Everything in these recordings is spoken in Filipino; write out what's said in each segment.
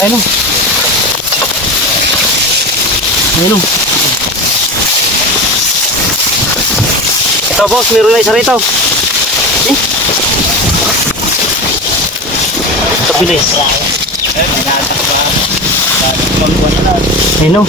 Ayun o. Ayun o. Ito boss, meron na isa rito. Eh? Ito bilis. Ayun o. Oh.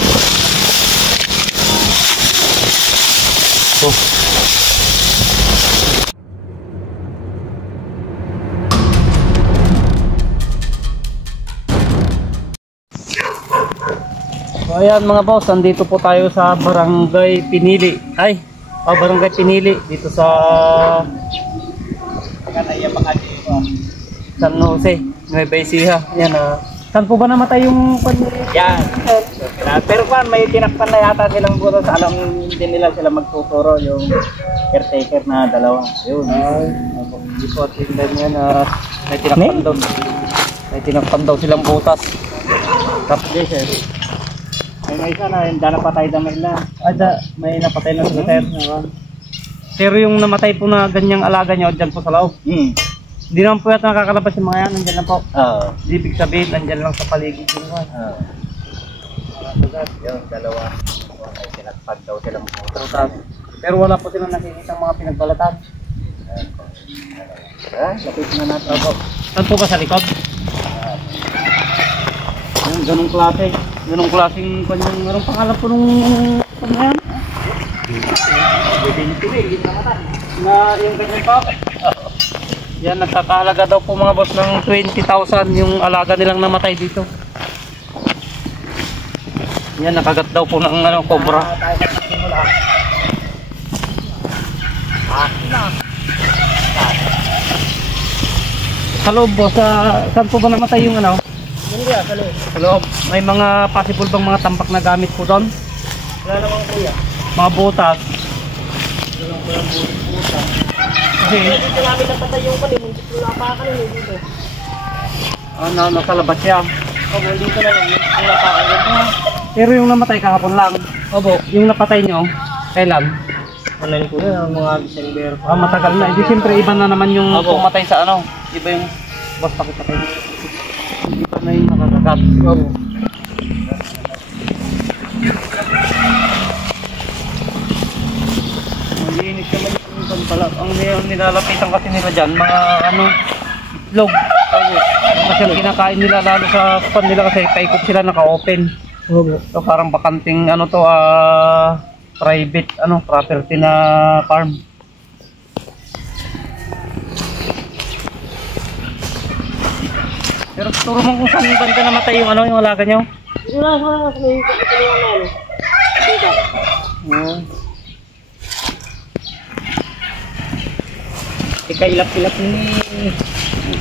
So ayan mga boss, nandito po tayo sa Barangay Pinili. Barangay Pinili dito sa San Jose, Nueva Ecija. Yan saan po ba namatay yung yan. Pero kung may tinakpan na yata silang buto sa alam din nila sila magtuturo yung caretaker na dalawa. Yun. Hindi po tindan yan may tinakpan daw. May tinakpan daw silang butas. Tapos may isa na, hindi napatay na may ilan. May napatay na sila sir. Pero yung namatay po na ganyang alaga nyo, dyan po sa loob. Hindi naman po yata nakakalabas yung mga yan, nandyan lang po. Ibig sabihin, nandyan lang sa paligid yung yung dalawa, may tinakpan daw silang butas. Pero wala po silang nakikita mga pinagbalatan. Lapit na natin. Saan po ba sa likod? Ganong klase. Ganong klaseng kanyang, anong pangalan po nung yan? Na yung ganyan pa. Yan, nagkakahalaga daw po mga boss ng 20,000 yung alaga nilang namatay dito. Yan, nakagat daw po ng cobra. Sa loob boss, saan po ba namatay yung sa loob. May mga possible bang mga tampak na gamit po doon? Wala namang kuya. Mga butas. Kasi dito namin napatay yung kalimon. Dito napakan yun dito. Nasa labas siya. Dito na yun. Yung napakan yun. Pero yung namatay kahapon lang. Opo. Yung napatay nyo, kailan? Online ko yun, mga December. Matagal na. Hindi siyempre iba na naman yung pumatay sa Iba yung boss pakita kayo. Iba na yung nakakagat. Opo. Malinis naman yung pala. Ang nilalapitan kasi nila dyan, mga itlog. Kasi ang kinakain nila lalo sa pan nila kasi paikot sila naka-open. So parang bakanting private property na farm. Pero turo mo kung saan banda namatay yung yung alaga nyo? Wala may kapitulungan na Ikailap-ilap ni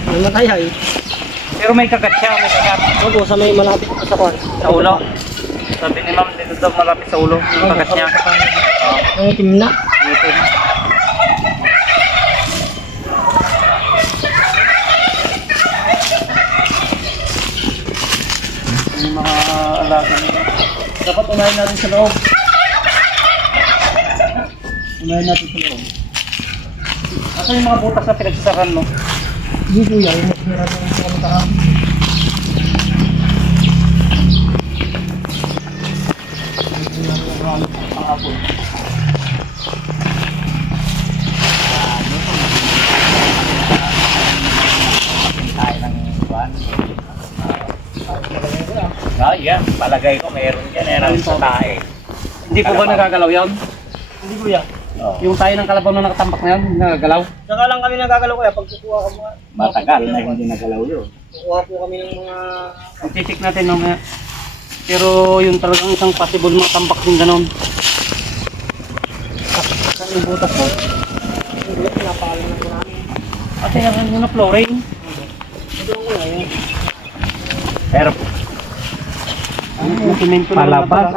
namatay ay. Pero may kagat siya, may kagat. Opo, sa may malapit pa sa kwan. Sa ulo. Sabi ni ma'am dito daw malapit sa ulo yung kagat niya. Ang itim na. Itim. Yung mga alaga nila. Dapat unahin natin sa loob. Unahin natin sa loob. Asa yung mga butas na pinagsasakan mo? Hindi po yan. Yung mahirap yung kamatahan. Pang-apol. Tayo ng kwan. Yan. Palagay ko mayroon dyan. Meron sa tae. Hindi po ba nagagalaw yun? Hindi po yan. Yung tayo ng kalabaw na nakatambak na yun, nagagalaw? Saka lang kami nagagalaw kaya pag kukuha ka mga... Matagal na hindi nagalaw yun. Kukuha po kami ng mga... Ang titik natin mamaya. Pero yung talagang isang possible mga tambak din ganon. Saan yung butas mo? Hindi, pinapalan na po namin. Kasi yung na-flooring. Ito ko na yun. Pero Palabas,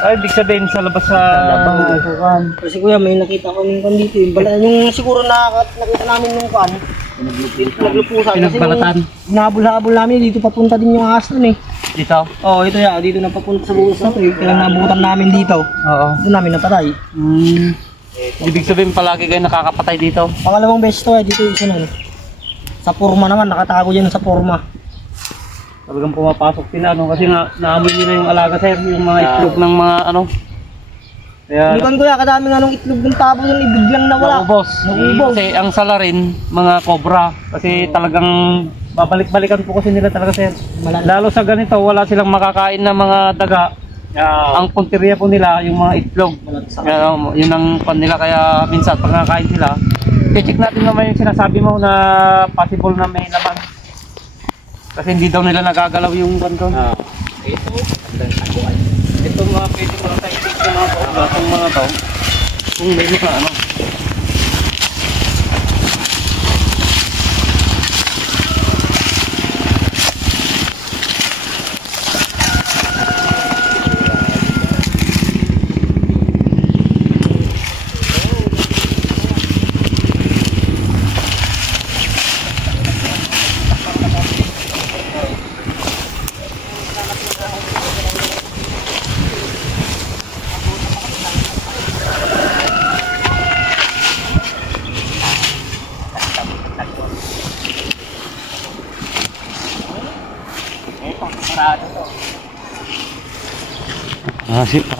Ay, ibig sabihin sa labas sa labang. Kasi kuya, may nakita ko ng dito. Yung siguro nakita namin yung kan. Pinaglupusan. Pinagbalatan. Nahabol-habol namin dito papunta din yung ahas nun eh. Dito? Oo, ito ya. Dito na papunta sa bukas na to eh. Kaya nabutan namin dito. Oo. Dito namin napatay. Ibig sabihin palagi kayo nakakapatay dito? Pangalawang beses to eh. Dito isa nun. Sa porma naman. Nakatago dyan sa porma. Talagang pumapasok sila, ano, kasi nga naamoy nila yung alaga, sir, yung mga itlog ng mga ano. Kaya Bukan ko na, kadami nga nung itlog ng tabo yung biglang nawala. naubos. Naubos. Kasi ang sala rin, mga cobra. Kasi talagang babalik-balikan po kasi nila talaga, sir. Lalo sa ganito, wala silang makakain na mga daga. Ang punteriya po nila, yung mga itlog. Kaya, yun ang pan nila, kaya minsan pag nakakain sila, check natin naman yung sinasabi mo na possible na may laman. Kasi hindi daw nila nagagalaw yung kanton. Ito mga pwede mo lang tayo i-take ng mga cobra, itong mga to. Kung may mga ano.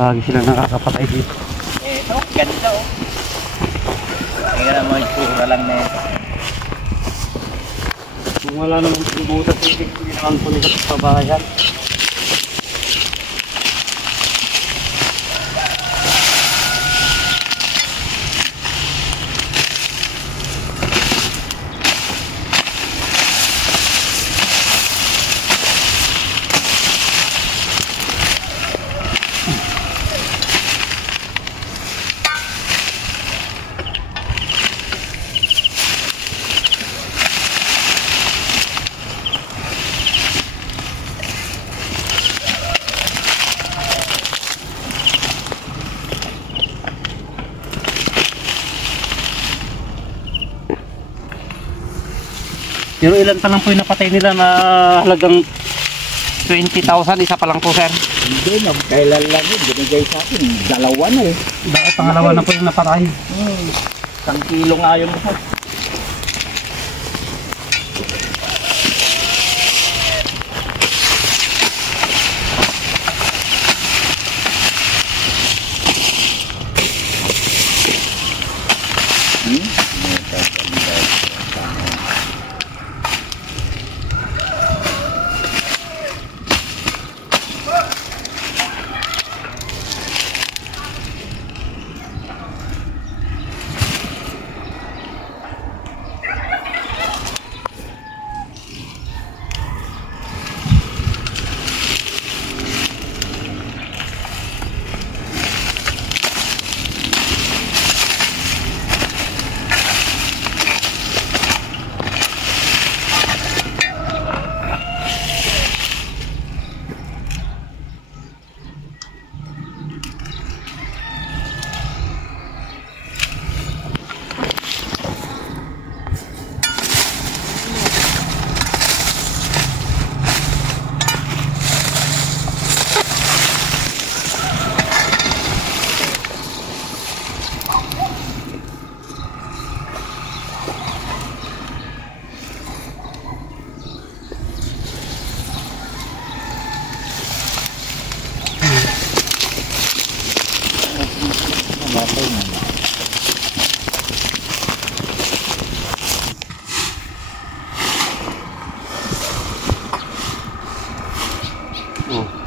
Lagi sila nakakapatay dito. Ito, ganito oh. Tingnan naman yung pura lang na ito. Kung wala namang butas, hindi naman po nila sa pabahayan. Pero ilan pa lang po yung napatay nila na halagang 20,000, isa pa lang po, sir. Hindi, kailan lang yun. Binigay sa akin. Dalawa na eh. Bakit pangalawa na po yung napatay? 1 kilo nga yung isa.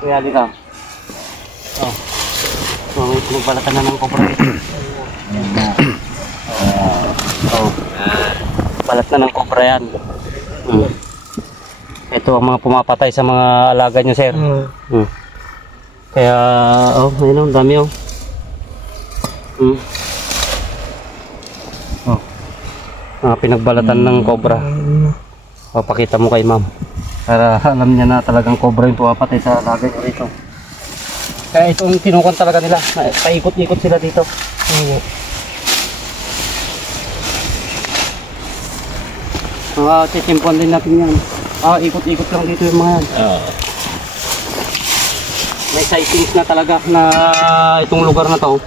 Kaya dito. Magbalatan na ng cobra dito. Balat na ng cobra yan. Ito ang mga pumapatay sa mga alaga nyo, sir. Kaya, ayun ang dami pinagbalatan ng cobra. Papakita mo kay ma'am. Para alam niya na talagang cobra yung pumapatay sa alaga nyo rito. Kaya itong kinukuhan talaga nila. Paikot-ikot sila dito. Titimpuan din natin yan. Ikot-ikot lang dito yung mga yan. May sightings na talaga na itong lugar na to.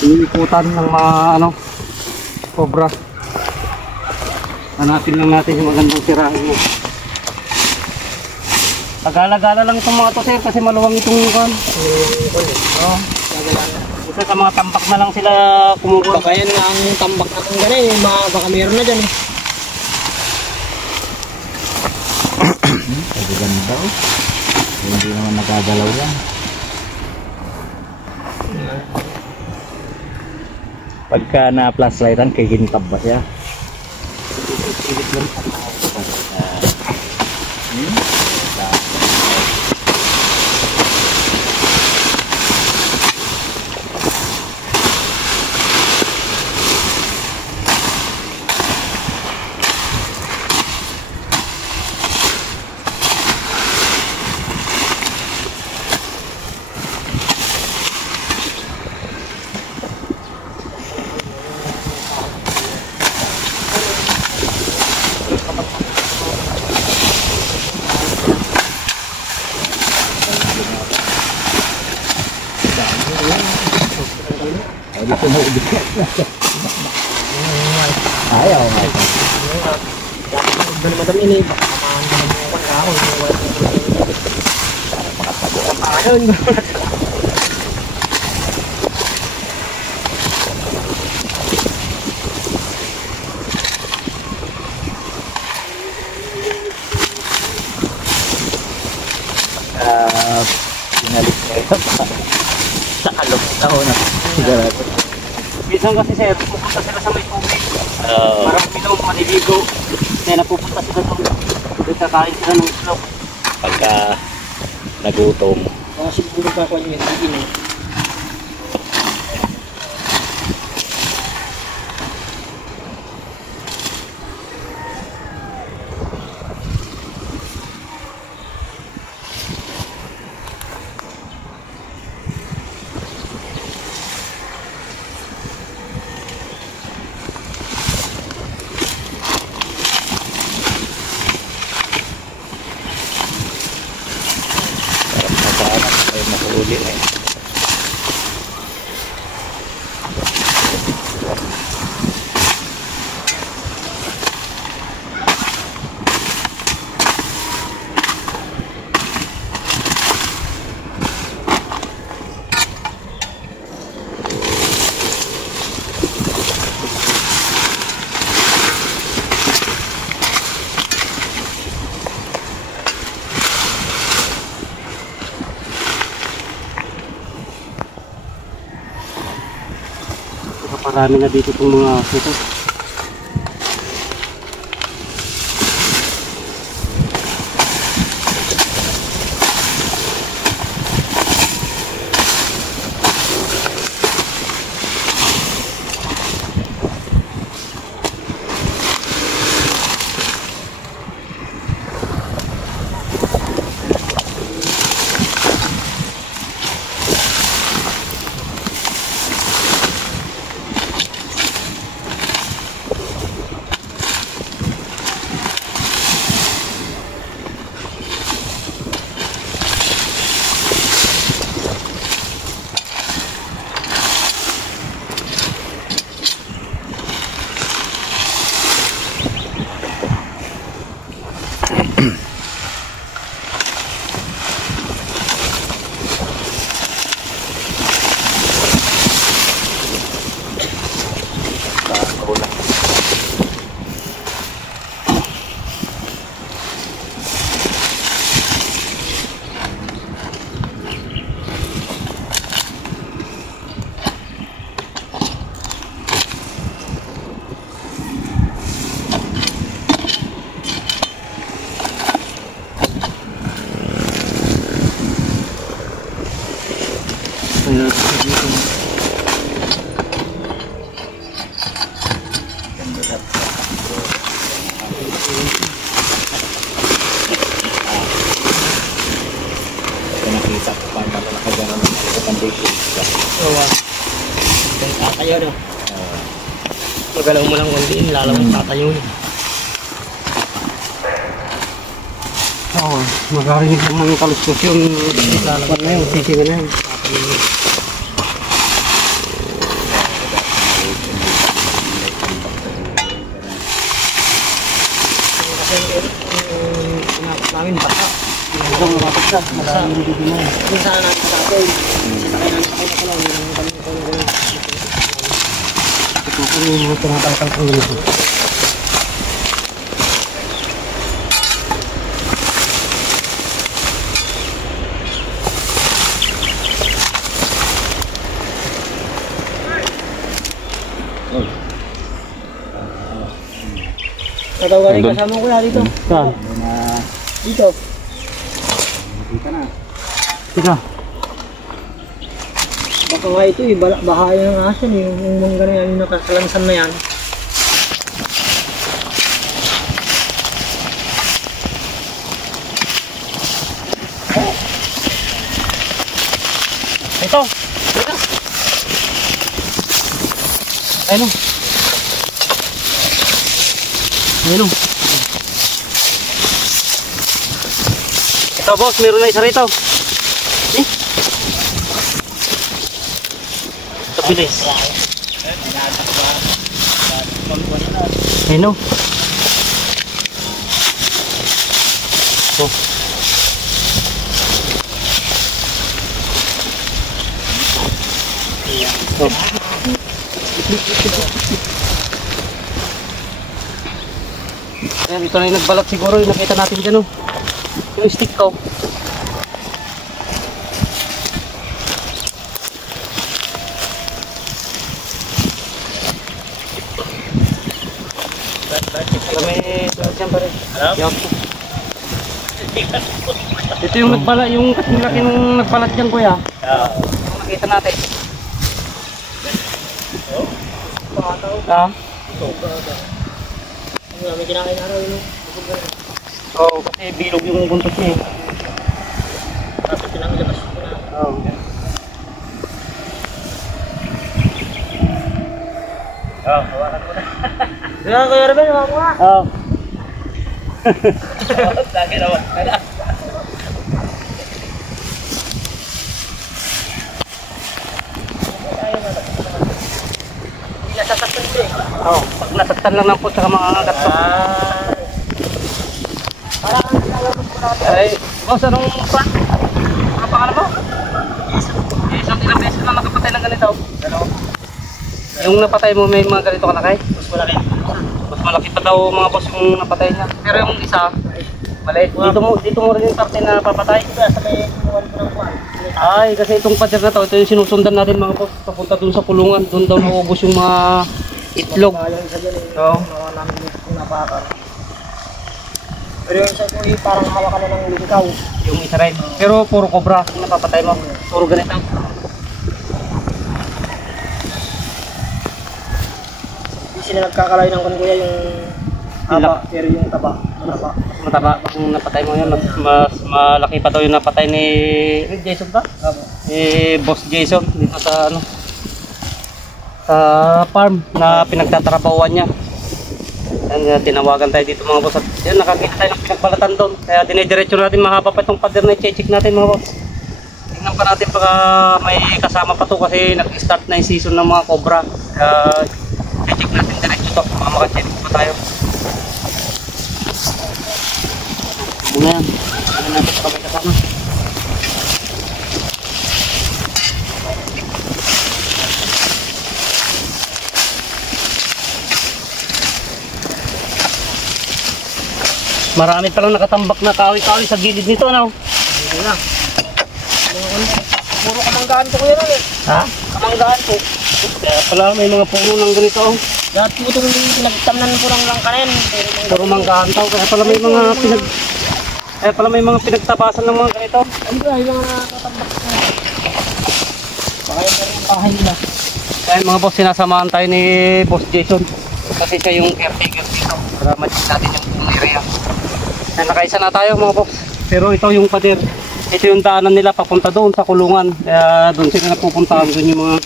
Iniikutan ng mga cobra. Hanapin lang natin yung magandang sirahin mo. Pag-alagala lang itong mga to sir kasi maluwang itong kan. Oo. Isa sa mga tambak na lang sila kumukuha. Baka yan nga ang tambak natin ganun, baka meron na dyan eh. Ang ganda oh. Hindi naman nagagalaw yan. Pagka na flashlightan, kikintab ba siya? Ay, dito na ubig. Ayaw nga. Madam ini, baka kamaan naman mo ako na ako. Ayun. Pinalik ko ito sa alok ako na. Sigurado. Minsan kasi sir, pupunta sila sa may tubig. Oo. Parang pinom, maliligo. Kaya napupunta sila doon. Kakain sila ng itlog. Pagka nagutom. Baka siguro kakuha nyo yung tigin eh. Masarap ay mahuli na eh. Parami na dito itong mga ito. Nakita ko pa naman nakagano ng condition. Tatayo no. Magalaw mo lang kondiin, lalawang tatayo no. Oo, magkarinig ng mga kaluskos yung lalaban na yun, sisigan na yun. Kasi yung namin baka, Talagang lumapit ka. Marami hindi din mo. Kung saan natin sa atin. Sasakay natin sa kanya ko lang. Yung kami ko lang. Ito ko yung mga tinatangkang ko yun. Natawag rin kasama ko yan dito. Saan? Dito. Tika. Baka nga ito eh. Baka yun ang asan eh. Yung mga ganyan yung nakasalansan na yan. Ito. Tika. Ayun. Ayun. Ito boss, meron na isa rito. Eh? Ito bilis. Ayun. Oh. Oh. Ayan, ito na yung nagbalat siguro, yung nakita natin dyan, oh. Yung stick ko. Alam mo dyan pa rin. Yup. Ito yung nagbalat, yung kasing laki nung nagbalat dyan, kuya. Yung nakita natin. Ah? May kinakain araw yun. Oo, kasi bilog yung buntot niya eh. Tapos silang ilabas ko na. Oo. Hawakan mo na. Kaya Kuya Ruben, hawa ko nga. Oo. Lagi naman. Hindi nasasaktan ko eh. Oo, pag nasaktan lang ng po sa mga gato. Parang ang lalabas ko natin. Ay, boss, anong pa? Ano pangalan mo? Isang ilang beses na nakapatay ng ganito. Yung napatay mo may mga ganito kalaki? Mas malaki. Mas malaki pa daw mga boss yung napatay niya. Pero yung isa, maliit. Dito mo rin yung parte na papatay. Kaya sabay kumuha ko ng kuwan. Ay, kasi itong pader na to, ito yung sinusundan natin mga boss. Papunta dun sa kulungan. Doon daw naubos yung mga itlog. Yung isa dyan eh. Oo. Mga namin yung napakar. Pero yung isa ko eh, parang hawakan na ng lingkaw. Yung isa rin. Pero puro cobra yung napapatay mo. Puro ganito. Hindi sila nagkakalay ng kuya yung haba, pero yung taba. Mataba. Mataba. Kung napatay mo yun, mas malaki pa daw yung napatay ni Jason ba? Ni Boss Jason dito sa ano sa farm na pinagtatrabahuan niya. Yan, tinawagan tayo dito mga boss at yan, nakakita tayo ng pinagbalatan doon. Kaya dinidiretso natin, mahaba pa itong pader na i-check natin mga boss. Tingnan pa natin baka may kasama pa to kasi nag-start na yung season ng mga cobra. Kaya check natin diretso to, baka makacheck pa tayo. Muna yan, ano natin pa may kasama. Marami palang nakatambak na kahoy-kahoy sa gilid nito, ano? Hindi na. Puro kamanggaan ko kuya rin eh. Ha? Kamanggaan ko. Kaya pala may mga puno ng ganito. Lahat po itong pinagtamnan po ng langkanin. Puro manggahantaw. Kaya pala may mga kaya pala may mga pinagtabasan ng mga ganito. Ano ba yung mga nakatambak na? Baka yung meron yung bahay nila. Kaya mga boss, sinasamahan tayo ni Boss Jason. Kasi siya yung caretaker dito. Para ma-check natin yung area. Kaya nakaisa na tayo mga boss. Pero ito yung pader. Ito yung daanan nila papunta doon sa kulungan. Kaya doon sila napupuntahan. Doon yung mga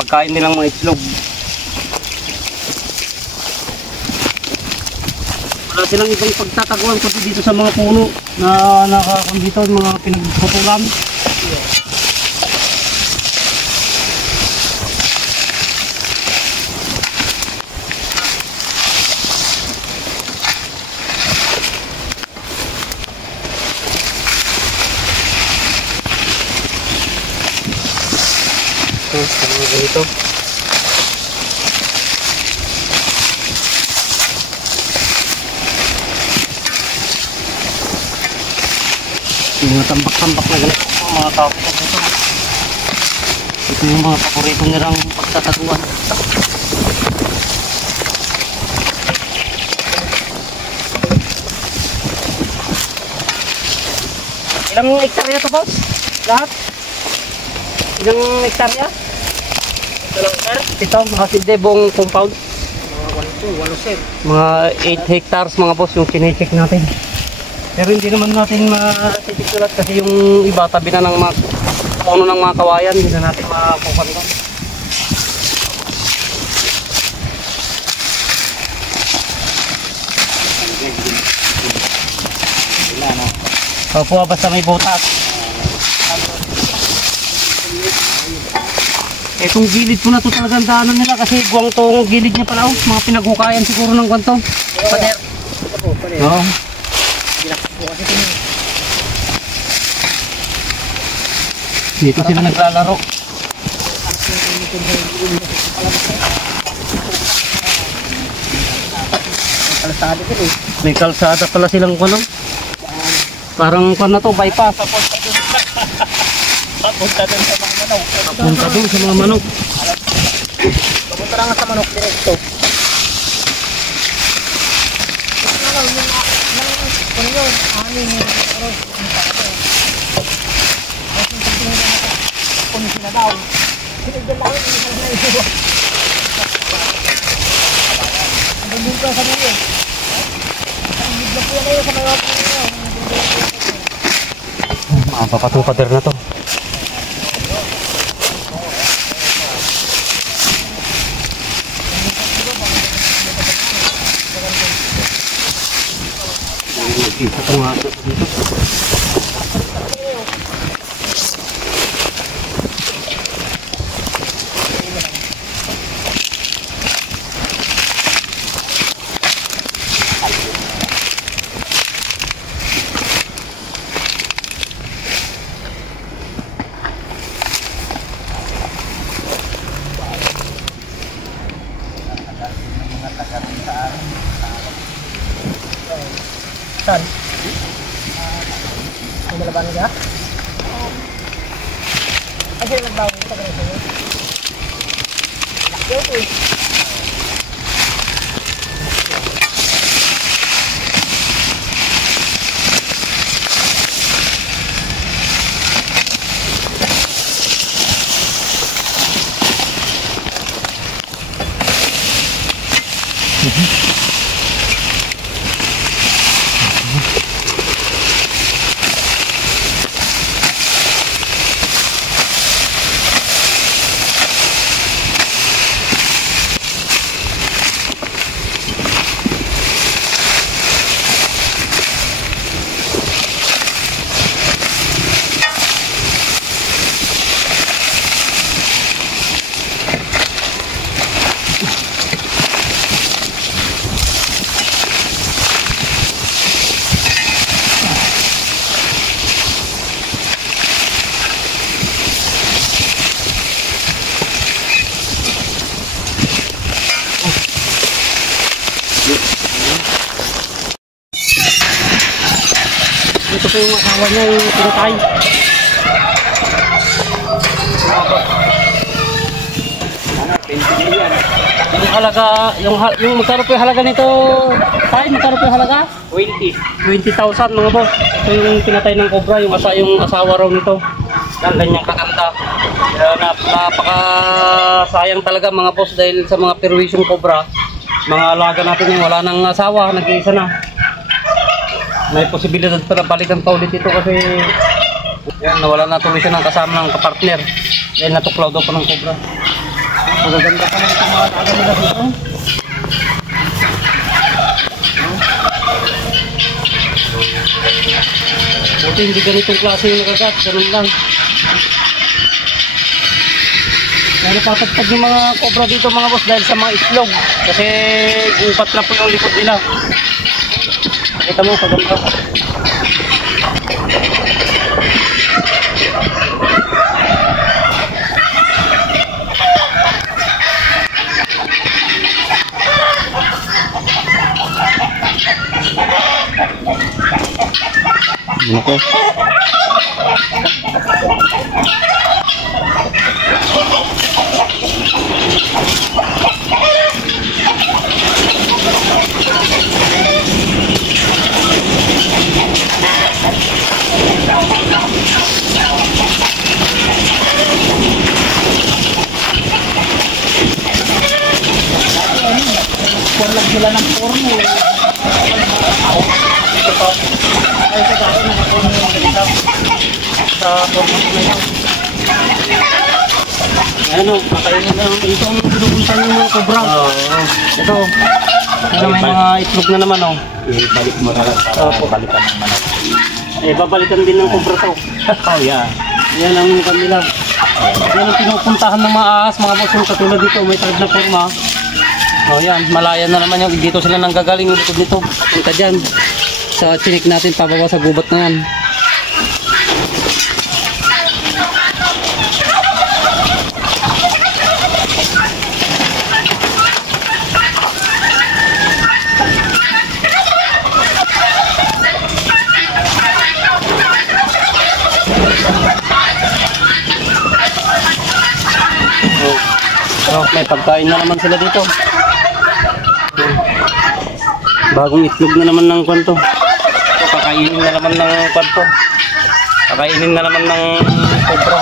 pagkain nilang mga itlog. Wala silang ibang pagtataguan kundi dito sa mga puno na nakakondito, mga pinagputulan. Mga ganito. Mga tambak-tambak na ganito. Mga tao ko dito. Ito yung mga paborito nilang pagtataguan. Ilang hektarya to, boss? Lahat? Ilang hektarya? Ito lang, sir. Ito, mga sindebong compound. Walo, sir. Mga 8 hectares mga boss yung chinecheck natin. Pero hindi naman natin matitikulat kasi yung iba tabi na ng mga puno ng mga kawayan, hindi na natin makukuha doon. Opo, basta may butas. Itong gilid po na to talagang daanan nila kasi buwang tong gilid niya pala, mga pinaghukayan siguro ng ganito. Pader. Oo. Dito sila naglalaro. Kalsada ko eh. May kalsada pala silang kuno. Parang kuno na to, bypass. Papunta dun sa mga manok. Punta doon sa mga manok. Papunta lang sa manok direkto. Papatong pader na to. Ito nga dito. Saan? May nalabanan ka? Ay, sila nagbawan ko sa ganito. Yes, eh. Ito po yung asawa niya yung pinatay. Yung halaga, yung magkano po yung halaga nito? Tay, magkano po yung halaga? 20. 20,000 mga boss. Ito yung pinatay ng cobra, yung asawa raw nito. Yan, ganyang kaganda. Kaya napakasayang talaga mga boss dahil sa mga perwisyong cobra. Mga alaga natin yung wala nang asawa, nag-iisa na. May posibilidad pa na balikan pa ulit ito kasi yan, nawala na tuloy siya ng kasama ng kapartner dahil natuklaw daw pa ng cobra. Magaganda pa naman itong mga alaga nila dito. Buti hindi ganitong klase yung nagagat, ganun lang. Kaya napapagpag yung mga cobra dito mga boss dahil sa mga itlog kasi upat na po yung likod nila. Nakita mo, kaganda. Okay. Kung lang sila ng porno eh. Ay, sa dati nakaporno yung ganito. Sa porno na yun. Ano, kakainin na ito ang pinupunta ng mga cobra. Ito. Ano, may mga itlog na naman, oh. Ibalik mo na lang para balikan ng manok. Eh, babalikan din ng cobra to. Oh, yeah. Yan ang kanila. Yan ang pinupuntahan ng mga ahas, mga boss. Katulad dito, may tag na forma. Oh, yan. Malaya na naman yung dito sila nanggagaling yung likod nito. Punta dyan. Sa chinik natin, pababa sa gubat na yan. Oh, may pagkain na naman sila dito. Bagong itlog na naman ng kwanto. So, kakainin na naman ng kwanto. Kakainin na naman ng cobra.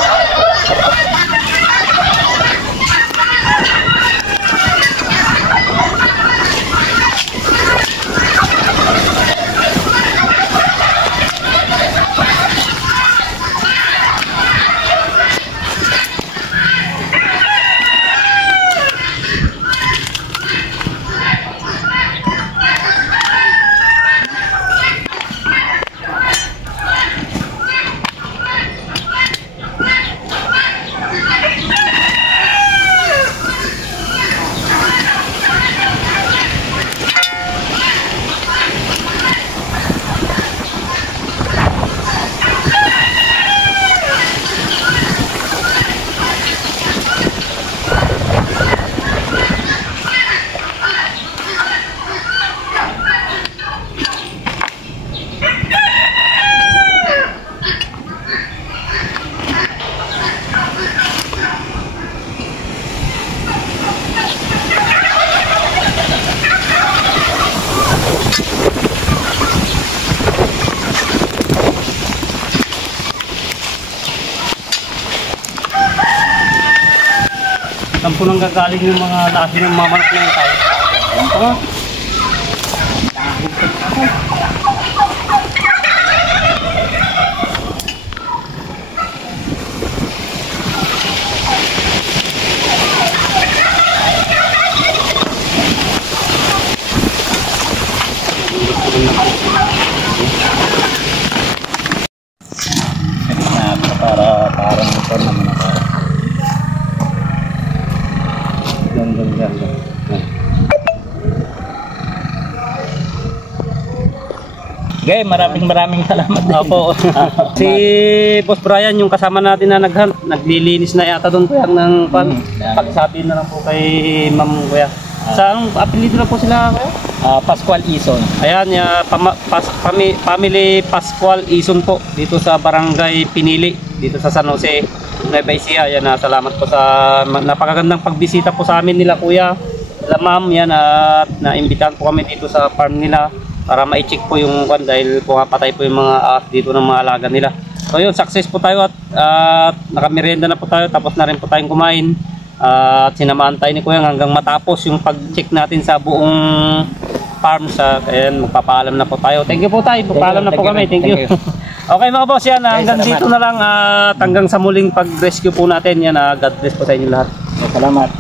Saan po nang gagaling yung mga lasi ng mga manok na yun tayo? Ayan pa nga. Para motor naman ako. Yan. Okay, maraming salamat. Opo. Si Boss Brian, yung kasama natin na naghunt, naglilinis na yata doon kuya ng pan. Pakisabi na lang po kay Ma'am Kuya. Saan apelido na po sila kuya? Pascual Ison. Ayan, family Pascual Ison po dito sa Barangay Pinili, dito sa San Jose, Nueva Ecija. Ayan, salamat po sa napakagandang pagbisita po sa amin nila kuya. Ma'am, yan at naimbitahan po kami dito sa farm nila para ma-check po yung kwan dahil pumapatay po yung mga ahas dito ng mga alaga nila. So yun, success po tayo at nakamerienda na po tayo, tapos na rin po tayong kumain at sinamahan tayo ni Kuya hanggang matapos yung pag-check natin sa buong farm. Ayan, magpapaalam na po tayo. Thank you po tayo, magpapaalam na po kami. Thank you. Okay mga boss, yan hanggang dito na lang at hanggang sa muling pag-rescue po natin. Yan, God bless po sa inyo lahat. Salamat.